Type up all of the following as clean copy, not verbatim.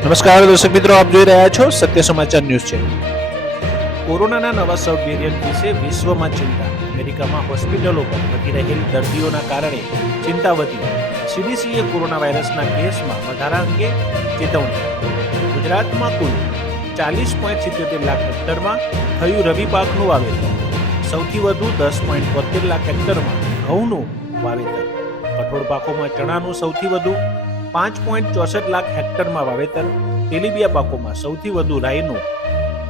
નમસ્કાર દર્શક મિત્રો, આપ જોઈ રહ્યા છો સત્ય સમાચાર ન્યૂઝ ચેનલ. કોરોનાના નવા સબ વેરિયન્ટ વિશે વિશ્વમાં ચિંતા. અમેરિકામાં હોસ્પિટલો પર વધી રહેલ દર્દીઓના કારણે ચિંતા વધી. સીડીસીએ કોરોના વાયરસના કેસમાં વધારા અંગે ચેતવણી. ગુજરાતમાં કુલ 40.77 લાખ હેક્ટરમાં થયું રવિ પાકનું વાવેતર. સૌથી વધુ 10.72 લાખ હેક્ટરમાં ઘઉંનું વાવેતર. કઠોળ પાકોમાં ચણાનું સૌથી વધુ 5.64 લાખ હેક્ટરમાં વાવેતર. તેલીબિયા પાકોમાં સૌથી વધુ રાઈનું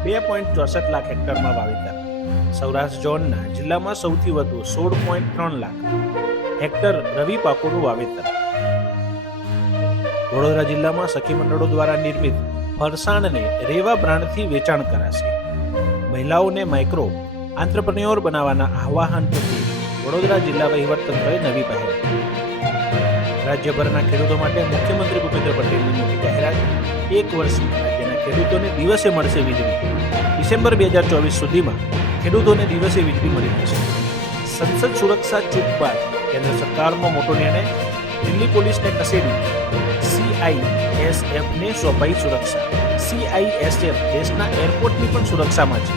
2.64 લાખ હેક્ટરમાં વાવેતર. સૌરાષ્ટ્ર ઝોનના જિલ્લામાં સૌથી વધુ 16.3 લાખ હેક્ટર રવિ પાકોનું વાવેતર. વડોદરા જિલ્લામાં સખી મંડળો દ્વારા નિર્મિત ફરસાણને રેવા બ્રાન્ડથી વેચાણ કરાશે. મહિલાઓને માઇક્રો આંત્રપ્રન્યોર બનાવવાના આહ્વાન પ્રત્યે વડોદરા જિલ્લા વહીવટતંત્રએ નવી પહેલ. રાજ્યભરના ખેડૂતો માટે મુખ્યમંત્રી ભૂપેન્દ્ર પટેલની મોટી જાહેરાત. 1 વર્ષમાં રાજ્યના ખેડૂતોને દિવસે મળશે વીજળી. ડિસેમ્બર 2024 સુધીમાં ખેડૂતોને દિવસે વીજળી મળી જશે. સંસદ સુરક્ષા ચૂક બાદ કેન્દ્ર સરકારનો મોટો નિર્ણય. દિલ્હી પોલીસને ખસેડી CISFને સોંપાઈ સુરક્ષા. CISF દેશના એરપોર્ટની પણ સુરક્ષામાં છે.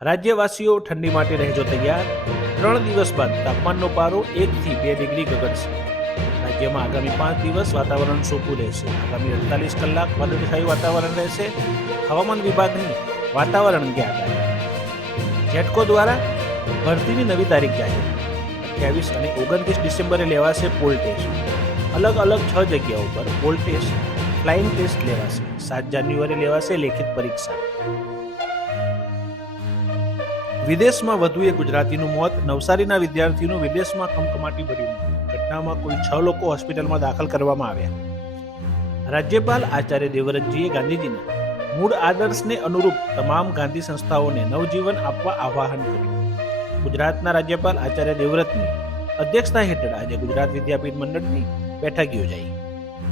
રાજ્યવાસીઓ ઠંડી માટે રહેજો તૈયાર. 3 દિવસ બાદ તાપમાનનો પારો 1 થી 2 ડિગ્રી ગગડશે. રાજ્યમાં આગામી 5 દિવસ વાતાવરણ સૂકું રહેશે. આગામી 48 કલાક વાદળછાયું વાતાવરણ રહેશે. હવામાન વિભાગની વાતાવરણ અંગે આગાહી. જેટકો દ્વારા ભરતીની નવી તારીખ જાહેર. 28 અને 29 ડિસેમ્બરે લેવાશે પોલ ટેસ્ટ. અલગ અલગ 6 જગ્યાઓ પર પોલ ટેસ્ટ, ફ્લાઇંગ ટેસ્ટ લેવાશે. 7 જાન્યુઆરી લેવાશે લેખિત પરીક્ષા. વિદેશમાં વધુ એક ગુજરાતીનું મોત. નવસારીના વિદ્યાર્થીનું વિદેશમાં કમકમાટી ભર્યું મોત. ઘટનામાં કુલ 6 લોકો હોસ્પિટલમાં દાખલ કરવામાં આવ્યા. રાજ્યપાલ આચાર્ય દેવવ્રતજીએ ગાંધીજીના મૂળ આદર્શને અનુરૂપ તમામ ગાંધી સંસ્થાઓને નવજીવન આપવા આહ્વાન કર્યું. ગુજરાતના રાજ્યપાલ આચાર્ય દેવવ્રતની અધ્યક્ષતા હેઠળ આજે ગુજરાત વિદ્યાપીઠ મંડળની બેઠક યોજાઈ.